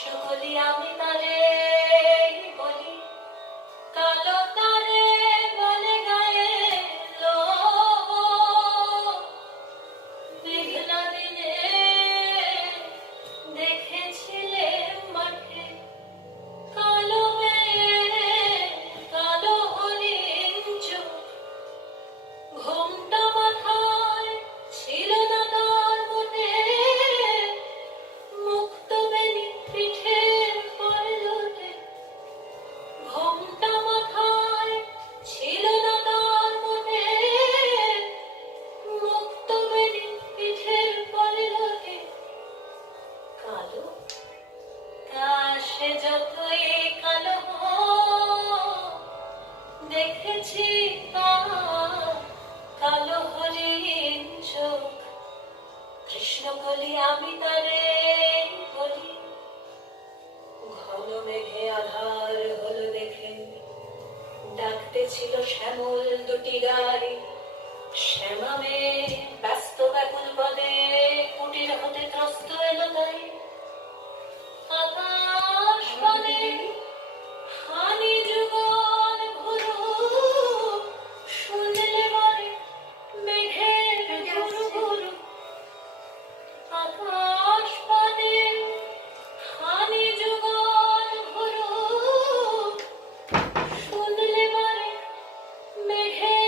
কৃষ্ণকলি আমি তারে বলি, কালো তারে বলে গায়ে লো, মেঘলা দিনে দেখেছিলে মাঠে কালো মেয়ে, কালো হরিণ চোখ, ঘোমটা মাথায় ছিল না তার মোটে, মুক্ত বেনি পিঠের পরলোটে, ঘোমটা মাথায় ছিল না তার মোটে, মুক্ত বেনি পিঠের পরলোটে, কালো তা সে যতই কালো হোক, দেখেছি তার কালো হরিণ চোখ। কৃষ্ণকলি আমি তারে বলি, ঘন মেঘে আধার হলো দেখে ডাকতেছিল শ্যামল দুটি গাড়ি, শ্যামা মেয়ে ব্যস্ত ব্যাকুল পদে কুটির হতে ত্রস্ত এলো তাই, আকাশ পানে হানি যুগল ঘুরু, শুনলে বলে মেঘের গুরু গুরু, আকাশ পানে হানি যুগল ঘুরু, শুনলে বলে মেঘের